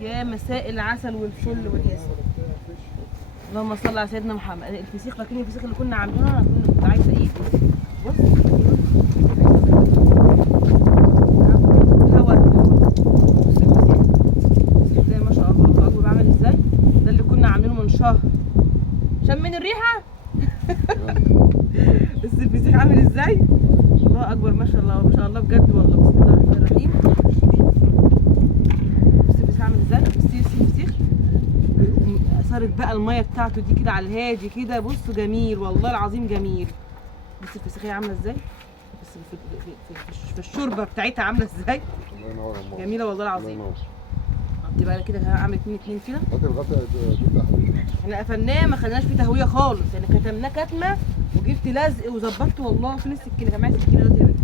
يا مساء العسل والفل والياسمين. اللهم صل على سيدنا محمد. الفسيخ فاكرين الفسيخ اللي كنا عاملينه؟ انا كنت عايزه ايه؟ بص هوا ازاي ما شاء الله. الله اكبر بعمل ازاي؟ ده اللي كنا عاملينه من شهر. شمين الريحه. بس الفسيخ عامل ازاي؟ الله اكبر ما شاء الله ما شاء الله بجد والله. بسم الله الرحمن الرحيم. بص الفسيخ عامل ازاي؟ بص الفسيخ صارت بقى الميه بتاعته دي كده على الهادي كده. بص جميل والله العظيم جميل. بص الفسيخيه عامله ازاي؟ بس في الشوربه بتاعتها عامله ازاي؟ جميله والله العظيم. دي بقى كده هعمل 2 كده. احنا قفلناه ما خليناش فيه تهويه خالص يعني، كتمناه كتمه وجبت لزق وظبطته. والله فين السكينه؟ كان معايا سكينه دلوقتي.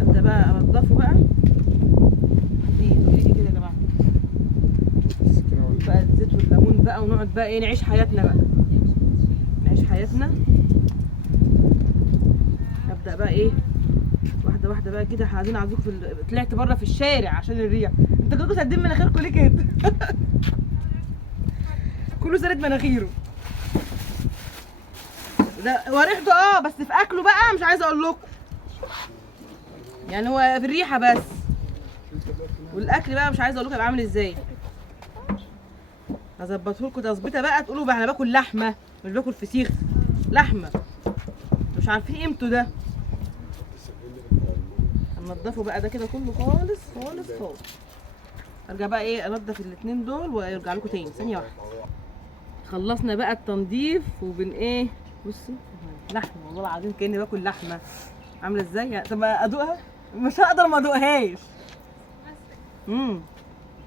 ابدا بقى انضفه بقى. دي كده يا جماعه بقى الزيت والليمون بقى، ونقعد بقى ايه نعيش حياتنا بقى. نعيش حياتنا. ابدا بقى ايه واحده واحده بقى كده. احنا عايزين اعزوك طلعت بره في الشارع عشان الريح. انتوا كلكم سادين مناخيركم ليه كده؟ كله سارد مناخيره. ده هو ريحته بس في اكله بقى مش عايزه اقول لكم. يعني هو في الريحه بس، والاكل بقى مش عايزه اقول لكم هيبقى عامل ازاي. هظبطه لكم تظبيطه بقى تقولوا بقى انا باكل لحمه مش باكل فسيخ. لحمه مش عارفين قيمته ده. هنضفه بقى ده كده كله خالص خالص خالص. ارجع بقى ايه انضف الاتنين دول وارجع لكم تاني ثانيه واحده. خلصنا بقى التنظيف وبن ايه. بصي لحمه والله العظيم كاني باكل لحمه. عامله ازاي يعني؟ طب ادوقها؟ مش هقدر ما ادوقهاش.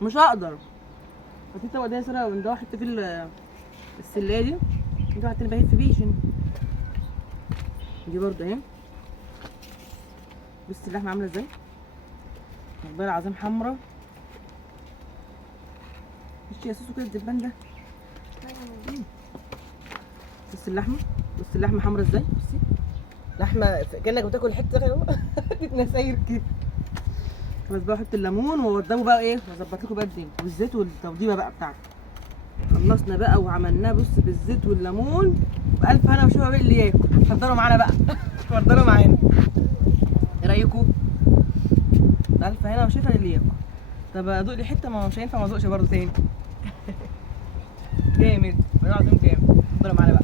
مش هقدر. في الطبق ده يا ساره من ده حته فيه السلايه دي. انتوا حاطين بهيت في بيشن دي برضه اهي. بصي اللحمه عامله ازاي والله العظيم حمرا. بصي يا سوسو كده الدبان ده. بصي اللحمه. بصي اللحمه حمرا ازاي. بصي لحمه كانك بتاكل حته نساير كده. بس بقى احط الليمون واوضبه بقى ايه واظبط لكم بقى الدنيا والزيت والتوضيبه بقى بتاعته. خلصنا بقى وعملناه بص بالزيت والليمون بألف هنا وشوفها بقى اللي ياكل. اتفضلوا معانا بقى. اتفضلوا معانا. ايه رايكم؟ بألف هنا وشوفها اللي ياكل. طب ادوق لي حته ما مش هينفع ما ادوقش برضه تاني. جامد والله العظيم جامد. اتفضلوا معانا بقى.